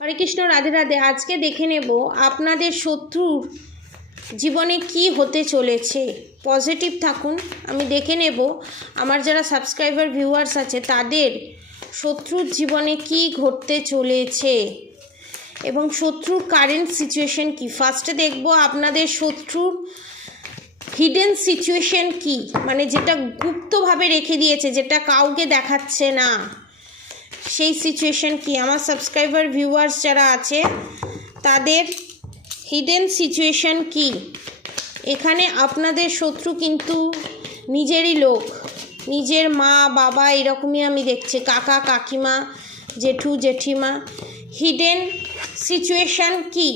হরে কৃষ্ণ, রাধে রাধে। আজকে দেখে নেব আপনাদের শত্রুর জীবনে কি হতে চলেছে। পজিটিভ থাকুন। আমি দেখে নেব আমার যারা সাবস্ক্রাইবার ভিউয়ার্স আছে তাদের শত্রুর জীবনে কি ঘটতে চলেছে এবং শত্রুর কারেন্ট সিচুয়েশন কি। ফার্স্টে দেখব আপনাদের শত্রুর হিডেন সিচুয়েশন কি, মানে যেটা গুপ্তভাবে রেখে দিয়েছে, যেটা কাউকে দেখাচ্ছে না, সেই সিচুয়েশন কি। আমার সাবস্ক্রাইবার ভিউয়ার্স যারা আছে তাদের হিডেন সিচুয়েশন কি। এখানে আপনাদের শত্রু কিন্তু নিজেরই লোক, নিজের মা বাবা এরকমই আমি দেখছি, কাকা কাকিমা জেঠু জেঠিমা। হিডেন সিচুয়েশন কি,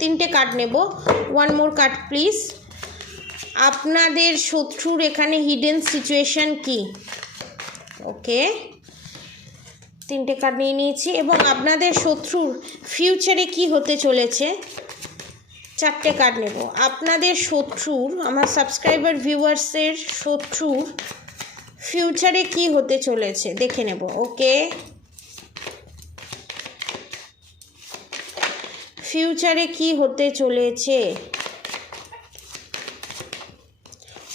তিনটে কার্ড নেব। One more card please. আপনাদের শত্রুর এখানে হিডেন সিচুয়েশন কি। ওকে, তিনটে কার্ড নিয়ে নিয়েছি। এবং আপনাদের শত্রুর ফিউচারে কি হতে চলেছে, চারটে কার্ড নেব। আপনাদের শত্রুর, আমার সাবস্ক্রাইবার ভিউয়ার্সের শত্রুর ফিউচারে কি হতে চলেছে দেখে নেব। ওকে, ফিউচারে কি হতে চলেছে।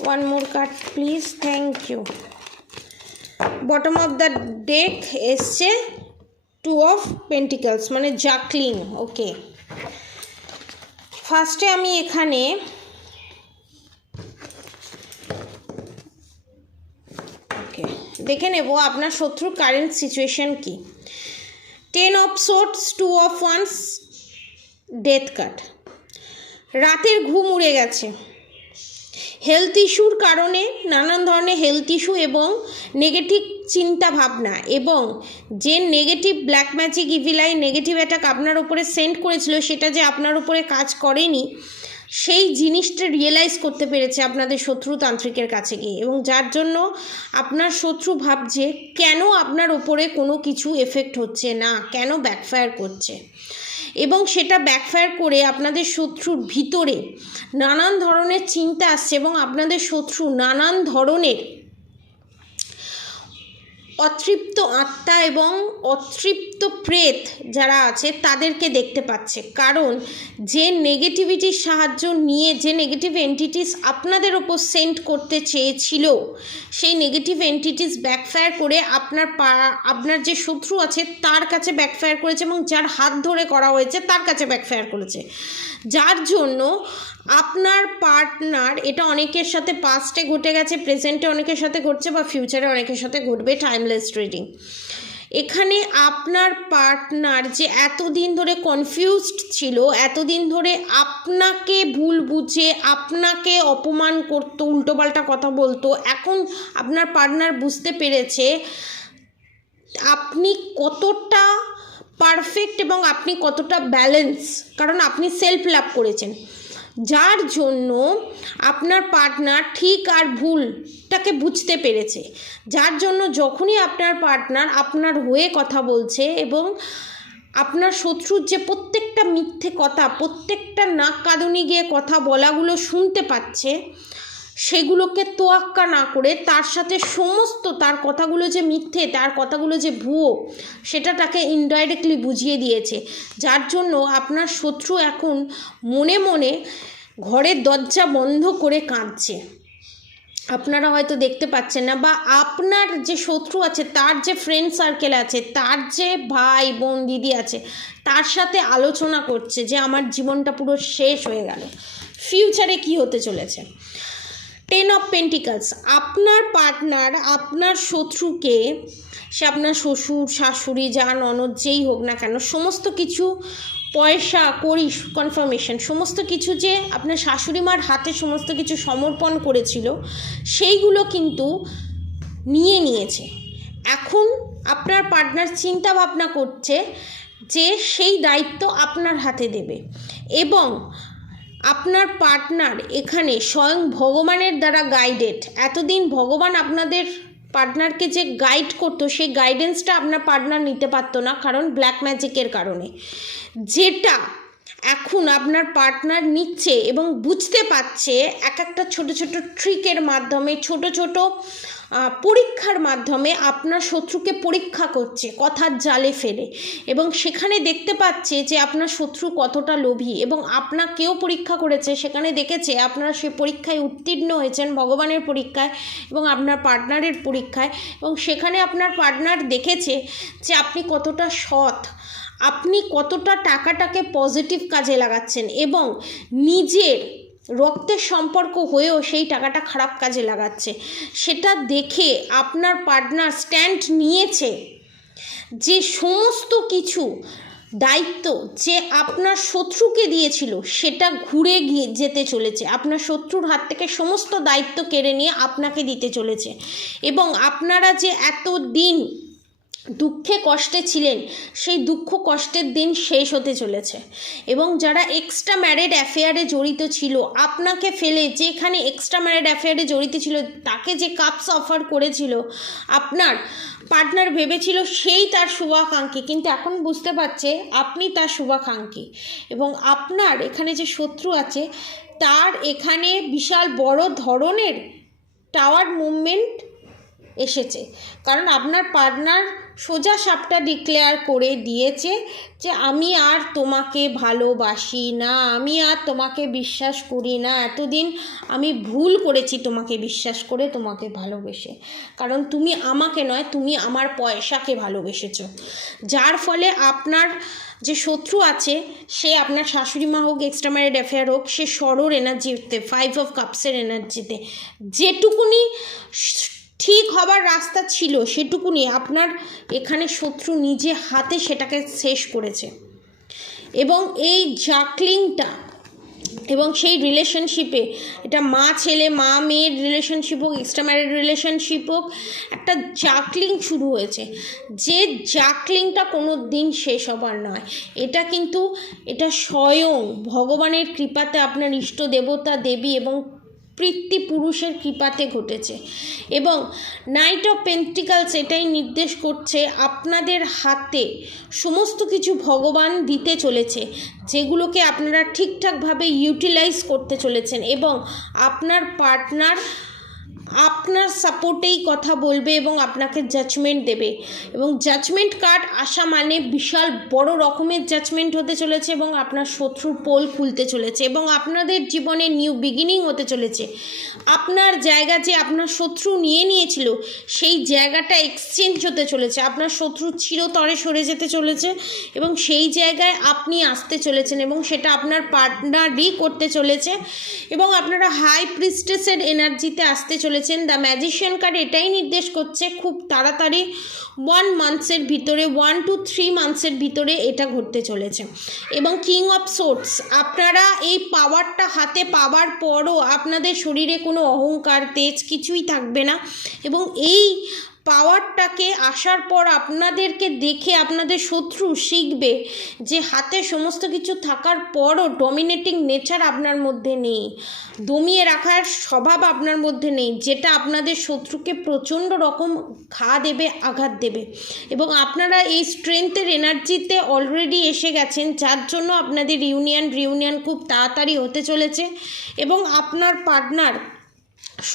One more card please, thank you. Bottom of the deck এসছে টু অফ পেন্টিকলস, মানে জাকলিং। ওকে, ফার্স্টে আমি এখানে দেখে নেব আপনার শত্রুর কারেন্ট সিচুয়েশন কি। 10 of swords, 2 of wands, death card. রাতের ঘুম উড়ে গেছে, হেলথ ইস্যুর কারণে নানান ধরনের হেলথ ইস্যু এবং নেগেটিভ চিন্তা ভাবনা এবং যে negative black magic evil I negative attack আপনার উপরে সেন্ড করেছিল সেটা যে আপনার উপরে কাজ করেনি, সেই জিনিসটা রিয়েলাইজ করতে পেরেছে আপনাদের শত্রু তান্ত্রিকের কাছে গিয়ে, এবং যার জন্য আপনার শত্রু ভাবছে কেন আপনার ওপরে কোনো কিছু এফেক্ট হচ্ছে না, কেন ব্যাকফায়ার করছে। এবং সেটা ব্যাকফায়ার করে আপনাদের শত্রুর ভিতরে নানান ধরনের চিন্তা আসছে এবং আপনাদের শত্রু নানান ধরনের অতৃপ্ত আত্মা এবং অতৃপ্ত প্রেত যারা আছে তাদেরকে দেখতে পাচ্ছে। কারণ যে নেগেটিভিটির সাহায্য নিয়ে যে নেগেটিভ এন্টিটিস আপনাদের ওপর সেন্ড করতে চেয়েছিল, সেই নেগেটিভ এন্টিটিস ব্যাকফায়ার করে আপনার যে শত্রু আছে তার কাছে ব্যাকফায়ার করেছে এবং যার হাত ধরে করা হয়েছে তার কাছে ব্যাকফায়ার করেছে। যার জন্য আপনার পার্টনার, এটা অনেকের সাথে পাস্টে ঘটে গেছে, প্রেজেন্টে অনেকের সাথে ঘটছে বা ফিউচারে অনেকের সাথে ঘটবে, টাইমলেস রিডিং। এখানে আপনার পার্টনার যে এতদিন ধরে কনফিউজড ছিল, এতদিন ধরে আপনাকে ভুল বুঝে আপনাকে অপমান করতো, উল্টোপাল্টা কথা বলতো, এখন আপনার পার্টনার বুঝতে পেরেছে আপনি কতটা পারফেক্ট এবং আপনি কতটা ব্যালেন্স, কারণ আপনি সেলফ লাভ করেছেন। যার জন্য আপনার পার্টনার ঠিক আর ভুলটাকে বুঝতে পেরেছে। যার জন্য যখনই আপনার পার্টনার আপনার হয়ে কথা বলছে এবং আপনার শত্রুর যে প্রত্যেকটা মিথ্যে কথা, প্রত্যেকটা নাক কাঁদুনি গিয়ে কথা বলাগুলো শুনতে পাচ্ছে, সেগুলোকে তোয়াক্কা না করে তার সাথে সমস্ত তার কথাগুলো যে মিথ্যে, তার কথাগুলো যে ভুয়ো, সেটা তাকে ইনডাইরেক্টলি বুঝিয়ে দিয়েছে। যার জন্য আপনার শত্রু এখন মনে মনে ঘরের দরজা বন্ধ করে কাঁদছে। আপনারা হয়তো দেখতে পাচ্ছেন না, বা আপনার যে শত্রু আছে তার যে ফ্রেন্ড সার্কেল আছে, তার যে ভাই বোন দিদি আছে, তার সাথে আলোচনা করছে যে আমার জীবনটা পুরো শেষ হয়ে গেল। ফিউচারে কি হতে চলেছে। 10 অফ পেন্টিকলস। আপনার পার্টনার আপনার শত্রুকে, সে আপনার শ্বশুর শাশুড়ি যা ননদ যেই হোক না কেন, সমস্ত কিছু পয়সা কড়ি কনফার্মেশন সমস্ত কিছু যে আপনার শাশুড়ি মার হাতে সমস্ত কিছু সমর্পণ করেছিল সেইগুলো কিন্তু নিয়েছে। এখন আপনার পার্টনার চিন্তা ভাবনা করছে যে সেই দায়িত্ব আপনার হাতে দেবে, এবং আপনার পার্টনার এখানে স্বয়ং ভগবানের দ্বারা গাইডেড। এতদিন ভগবান আপনাদের পার্টনারকে যে গাইড করতো সেই গাইডেন্সটা আপনার পার্টনার নিতে পারতো না, কারণ ব্ল্যাক ম্যাজিকের কারণে, যেটা এখন আপনার পার্টনার নিচ্ছে এবং বুঝতে পারছে এক একটা ছোট ছোট ট্রিকের মাধ্যমে, ছোট ছোট পরীক্ষার মাধ্যমে আপনার শত্রুকে পরীক্ষা করছে কথার জালে ফেলে, এবং সেখানে দেখতে পাচ্ছে যে আপনার শত্রু কতটা লোভী, এবং আপনাকেও পরীক্ষা করেছে, সেখানে দেখেছে আপনারা সে পরীক্ষায় উত্তীর্ণ হয়েছেন, ভগবানের পরীক্ষায় এবং আপনার পার্টনারের পরীক্ষায়, এবং সেখানে আপনার পার্টনার দেখেছে যে আপনি কতটা সৎ, আপনি কতটা টাকাটাকে পজিটিভ কাজে লাগাচ্ছেন, এবং নিজের রক্তের সম্পর্ক হয়েও সেই টাকাটা খারাপ কাজে লাগাচ্ছে। সেটা দেখে আপনার পার্টনার স্ট্যান্ড নিয়েছে যে সমস্ত কিছু দায়িত্ব যে আপনার শত্রুকে দিয়েছিল সেটা ঘুরে গিয়ে যেতে চলেছে, আপনার শত্রুর হাত থেকে সমস্ত দায়িত্ব কেড়ে নিয়ে আপনাকে দিতে চলেছে, এবং আপনারা যে এতদিন দুঃখে কষ্টে ছিলেন সেই দুঃখ কষ্টের দিন শেষ হতে চলেছে। এবং যারা এক্সট্রা ম্যারেড অ্যাফেয়ারে জড়িত ছিল, আপনাকে ফেলে যেখানে এক্সট্রা ম্যারেড অ্যাফেয়ারে জড়িত ছিল তাকে যে কাপস অফার করেছিল আপনার পার্টনার ভেবেছিল সেই তার শুভাকাঙ্ক্ষী, কিন্তু এখন বুঝতে পারছে আপনি তার শুভাকাঙ্ক্ষী, এবং আপনার এখানে যে শত্রু আছে তার এখানে বিশাল বড় ধরনের টাওয়ার মুভমেন্ট এসেছে, কারণ আপনার পার্টনার সোজা সাপটা ডিক্লেয়ার করে দিয়েছে যে আমি আর তোমাকে ভালোবাসি না, আমি আর তোমাকে বিশ্বাস করি না, এতদিন আমি ভুল করেছি তোমাকে বিশ্বাস করে, তোমাকে ভালোবেসে, কারণ তুমি আমাকে নয়, তুমি আমার পয়সাকে ভালোবেসেছো, যার ফলে আপনার যে শত্রু আছে সে আপনার শাশুড়ি মা হোক, এক্সট্রা ম্যারেড অ্যাফেয়ার হোক, সে সরোর এনার্জিতে, 5 অফ কাপসের এনার্জিতে যেটুকুনি ঠিক হবার রাস্তা ছিল সেটুকুনি আপনার এখানে শত্রু নিজে হাতে সেটাকে শেষ করেছে। এবং এই জাকলিংটা এবং সেই রিলেশনশিপে, এটা মা ছেলে মা মেয়ের রিলেশনশিপ হোক, এক্সট্রা ম্যারেড রিলেশনশিপ হোক, একটা জাকলিং শুরু হয়েছে, যে জাকলিংটা কোনো দিন শেষ হবার নয়। এটা স্বয়ং ভগবানের কৃপাতে, আপনার ইষ্ট দেবতা দেবী এবং পিতৃপুরুষের কৃপাতে ঘটেছে। এবং নাইট অফ পেন্টিকালস এটাই নির্দেশ করছে আপনাদের হাতে সমস্ত কিছু ভগবান দিতে চলেছে, যেগুলোকে আপনারা ঠিকঠাকভাবে ইউটিলাইজ করতে চলেছেন, এবং আপনার পার্টনার আপনার সাপোর্টেই কথা বলবে এবং আপনাকে জাজমেন্ট দেবে, এবং জাজমেন্ট কার্ড আসা মানে বিশাল বড় রকমের জাজমেন্ট হতে চলেছে, এবং আপনার শত্রুর পোল খুলতে চলেছে, এবং আপনাদের জীবনে নিউ বিগিনিং হতে চলেছে। আপনার জায়গা যে আপনার শত্রু নিয়ে নিয়েছিল সেই জায়গাটা এক্সচেঞ্জ হতে চলেছে, আপনার শত্রু চিরতরে সরে যেতে চলেছে, এবং সেই জায়গায় আপনি আসতে চলেছেন, এবং সেটা আপনার পার্টনারই করতে চলেছে, এবং আপনারা হাই প্রিস্টেসের এনার্জিতে আসতে চলেছেন। দ্য ম্যাজিশিয়ান কার্ড এটাই নির্দেশ করছে খুব তাড়াতাড়ি 1 মান্থসের ভিতরে, 1 to 3 মান্থসের ভিতরে এটা ঘটতে চলেছে। এবং কিং অফ সোর্ডস, আপনারা এই পাওয়ারটা হাতে পাওয়ার পরও আপনাদের শরীরে কোনো অহংকার তেজ কিছুই থাকবে না, এবং এই পাওয়ারটাকে আসার পর আপনাদেরকে দেখে আপনাদের শত্রু শিখবে যে হাতে সমস্ত কিছু থাকার পরও ডমিনেটিং নেচার আপনার মধ্যে নেই, দমিয়ে রাখার স্বভাব আপনার মধ্যে নেই, যেটা আপনাদের শত্রুকে প্রচণ্ড রকম ঘা দেবে, আঘাত দেবে, এবং আপনারা এই স্ট্রেংথের এনার্জিতে অলরেডি এসে গেছেন, যার জন্য আপনাদের রিউনিয়ন খুব তাড়াতাড়ি হতে চলেছে, এবং আপনার পার্টনার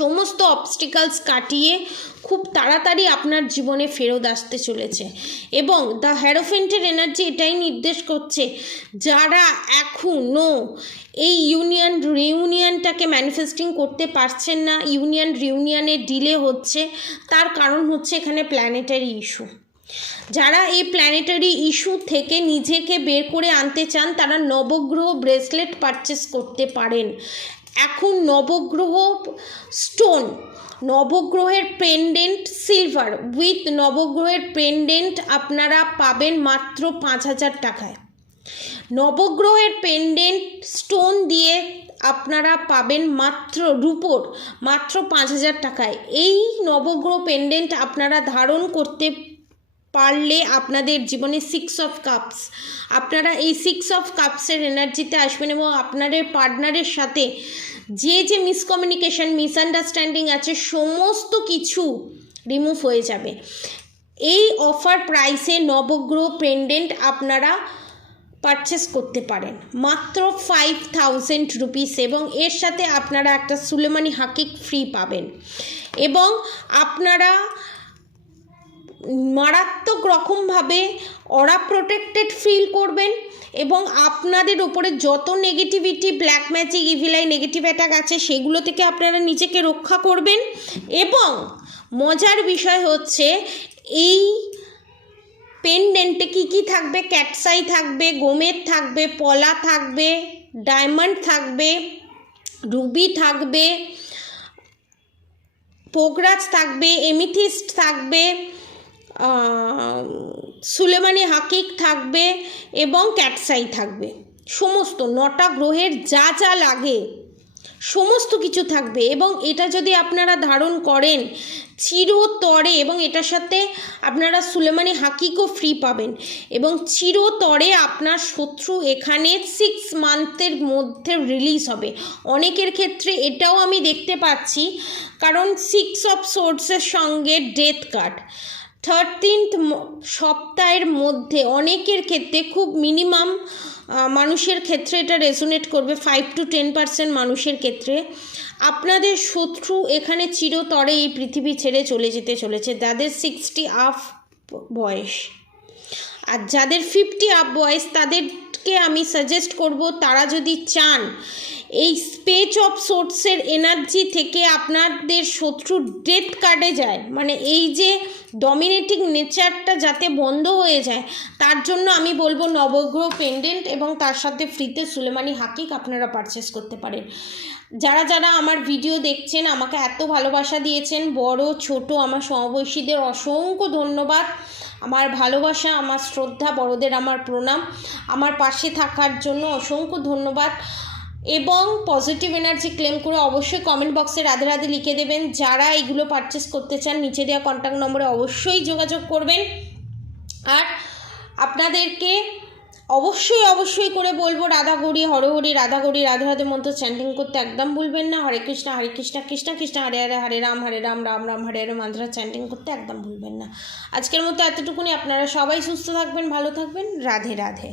সমস্ত অবস্টিকালস কাটিয়ে খুব তাড়াতাড়ি আপনার জীবনে ফেরত আসতে চলেছে। এবং দ্য হ্যারোফেন্টের এনার্জি এটাই নির্দেশ করছে যারা এখনও এই রিউনিয়নটাকে ম্যানিফেস্টিং করতে পারছেন না, রিউনিয়নে ডিলে হচ্ছে, তার কারণ হচ্ছে এখানে প্ল্যানেটারি ইস্যু। যারা এই প্ল্যানেটারি ইস্যু থেকে নিজেকে বের করে আনতে চান তারা নবগ্রহ ব্রেসলেট পারচেস করতে পারেন। এখন নবগ্রহ স্টোন, নবগ্রহের পেন্ডেন্ট সিলভার উইথ নবগ্রহের পেন্ডেন্ট আপনারা পাবেন মাত্র 5,000 টাকায়। নবগ্রহের পেন্ডেন্ট স্টোন দিয়ে আপনারা পাবেন মাত্র রূপোর মাত্র 5,000 টাকায়। এই নবগ্রহ পেন্ডেন্ট আপনারা ধারণ করতে পারলে আপনাদের জীবনে 6 অফ কাপস, আপনারা এই 6 অফ কাপসের এনার্জিতে আসবেন, এবং আপনাদের পার্টনারের সাথে যে মিসকমিউনিকেশন মিসআন্ডারস্ট্যান্ডিং আছে সমস্ত কিছু রিমুভ হয়ে যাবে। এই অফার প্রাইসে নবগ্রহ পেন্ডেন্ট আপনারা পারচেস করতে পারেন মাত্র 5000 রুপিস, এবং এর সাথে আপনারা একটা সুলেমানি হাকিক ফ্রি পাবেন এবং আপনারা মারাত্মক রকমভাবে অরা প্রোটেক্টেড ফিল করবেন এবং আপনাদের ওপরে যত negativity, black magic, evil I, negative attack আছে সেগুলো থেকে আপনারা নিজেকে রক্ষা করবেন। এবং মজার বিষয় হচ্ছে এই পেন্ডেন্টে কী থাকবে, ক্যাটসাই থাকবে, গোমেদ থাকবে, পলা থাকবে, ডায়মন্ড থাকবে, রুবি থাকবে, পোগরাজ থাকবে, এমিথিস্ট থাকবে, সুলেমানি হাকিক থাকবে এবং ক্যাটসাই থাকবে। সমস্ত 9টা গ্রহের যা যা লাগে সমস্ত কিছু থাকবে এবং এটা যদি আপনারা ধারণ করেন চিরতরে, এবং এটার সাথে আপনারা সুলেমানি হাকিকও ফ্রি পাবেন এবং চিরতরে আপনার শত্রু এখানে 6 মান্থের মধ্যে রিলিজ হবে। অনেকের ক্ষেত্রে এটাও আমি দেখতে পাচ্ছি, কারণ 6 অফ সোর্সের সঙ্গে ডেথ কার্ড 13th সপ্তাহের মধ্যে অনেকের ক্ষেত্রে, খুব মিনিমাম মানুষের ক্ষেত্রে এটা রেজোনেট করবে, 5 to 10% মানুষের ক্ষেত্রে আপনাদের শত্রু এখানে চিরতরে এই পৃথিবী ছেড়ে চলে যেতে চলেছে, যাদের 60 আপ বয়স। আর যাদের 50 আপ বয়স তাদেরকে আমি সাজেস্ট করব, তারা যদি চান এই পেজ অফ সোর্সের এনার্জি থেকে আপনাদের শত্রু ডেথ কার্ডে যায়, মানে এই যে ডমিনেটিং নেচারটা যাতে বন্ধ হয়ে যায়, তার জন্য আমি বলবো নবগ্রহ পেন্ডেন্ট এবং তার সাথে ফ্রিতে সুলেমানি হাকিক আপনারা পারচেস করতে পারেন। যারা যারা আমার ভিডিও দেখছেন, আমাকে এত ভালোবাসা দিয়েছেন, বড় ছোট আমার সমবয়সীদের অসংখ্য ধন্যবাদ। আমার ভালোবাসা, আমার শ্রদ্ধা, বড়দের আমার প্রণাম, আমার পাশে থাকার জন্য অসংখ্য ধন্যবাদ। এবং পজিটিভ এনার্জি ক্লেম করে অবশ্যই কমেন্ট বক্সে রাধে রাধে লিখে দেবেন। যারা এগুলো পারচেস করতে চান নিচে দেওয়া কন্ট্যাক্ট নম্বরে অবশ্যই যোগাযোগ করবেন। আর আপনাদেরকে অবশ্যই করে বলবো, রাধা গৌরী হরহরি, রাধা গৌরী রাধে রাধে মন্ত্র চ্যান্টিং করতে একদম ভুলবেন না। হরে কৃষ্ণ কৃষ্ণ কৃষ্ণ হরে হরে, হরে রাম রাম রাম হরে হরে মন্ত্র চ্যান্টিং করতে একদম ভুলবেন না। আজকের মতো এতটুকুনি। আপনারা সবাই সুস্থ থাকবেন, ভালো থাকবেন। রাধে রাধে।